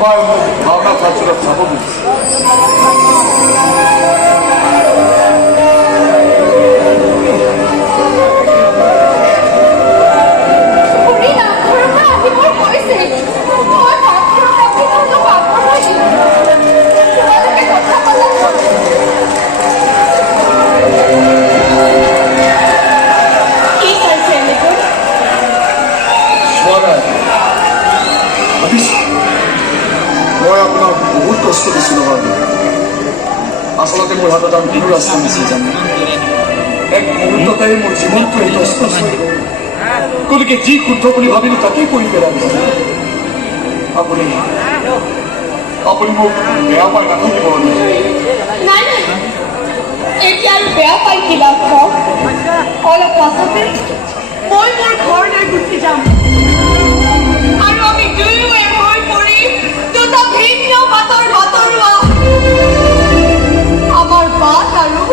정말 마음나 갈수록 잡아주지. মই আপোনাক বহুত কষ্ট দিছিলোঁ হয় আচলতে মোৰ হাতত আৰু কোনো ৰাস্তা নাছিল জানো এক মুহূৰ্ততেই মোৰ জীৱনটো এই কষ্ট গতিকে যি শুদ্ধ বুলি ভাবিলোঁ তাকেই কৰি পেলাইছোঁ আপুনি আপুনি মোক বেয়া পাই নাথাকিব নাই এতিয়া আৰু বেয়া পাই কি লাভ হওক অলপ পাছতে মই মোৰ ঘৰলৈ গুচি যাম আৰু আমি দুয়োৱে হৈ পৰি দুটা ভিন্ন বাটৰ বাটৰুৱা আমাৰ বাট আৰু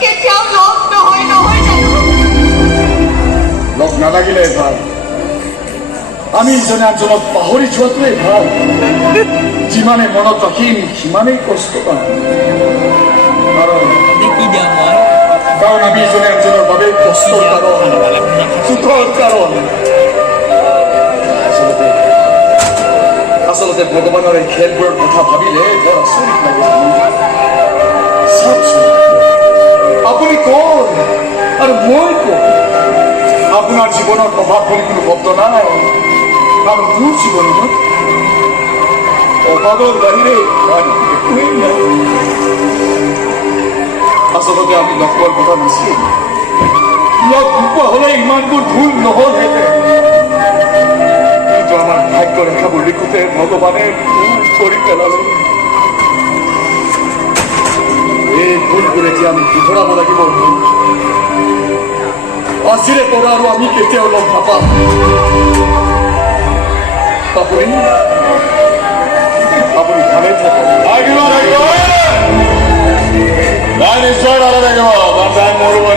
কেতিয়াও লগ নহয় জানো লগ নালাগিলে ভাল আমি ইজনে আনজনক পাহৰি যোৱাটোৱে ভাল যিমানে মনত ৰাখিম সিমানেই কষ্ট পাম কাৰণ আমি ইজনে আনজনৰ বাবে কষ্টৰ কাৰণ সুখৰ কাৰণ আচলতে ভগৱানৰ এই খেলবোৰৰ কথা ভাবিলে বৰ আচৰিত লাগে চাওকচোন আপুনি কোন আৰু মই কোন আপোনাৰ জীৱনৰ প্ৰভাৱ বুলি কোনো শব্দ নাই আৰু মোৰ জীৱনত অভাৱৰ বাহিৰে একোৱেই নাই আচলতে আমি লগ পোৱাৰ কথা নাছিল লগ নোপোৱা হ'লে ইমানবোৰ ভুল নহ'লহেঁতেন কিন্তু আমাৰ ভাগ্য ৰেখাবোৰ লিখোঁতে ভগৱানে কৰি পেলালে এই ভুলবোৰ এতিয়া আমি শুধৰাব লাগিব আজিৰে পৰা আৰু আমি কেতিয়াও লগ নাপাম আপুনি ভালে থাকক নিশ্চয় ভালে থাকিব তাই মৰিব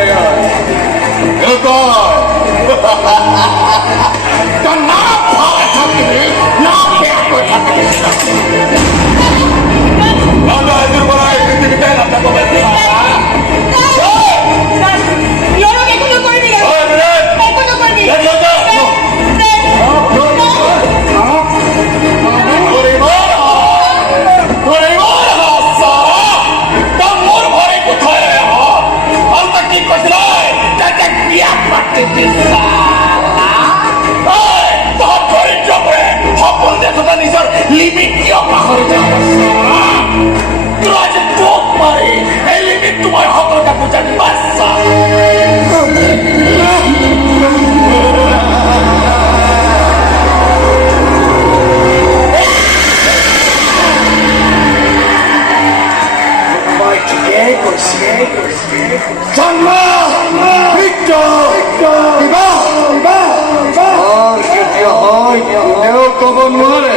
নিজৰ লিমিট কিয় পাহৰি যাব তোৰ আজি তোক মাৰি এই লিমিটটো মই সকলোকে বুজাই পাইছা ক'ব নোৱাৰে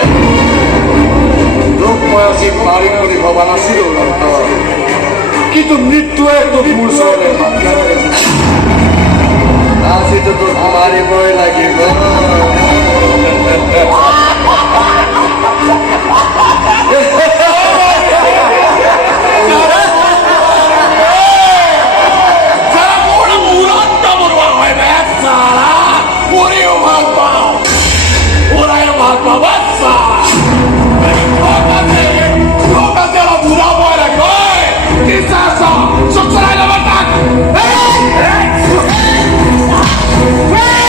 তোক মই আজি মাৰিম বুলি ভবা নাছিলো কিন্তু মৃত্যুৱে তোক মোৰ ওচৰলৈ আজিতো তোক মাৰিবই লাগিব Subscribe!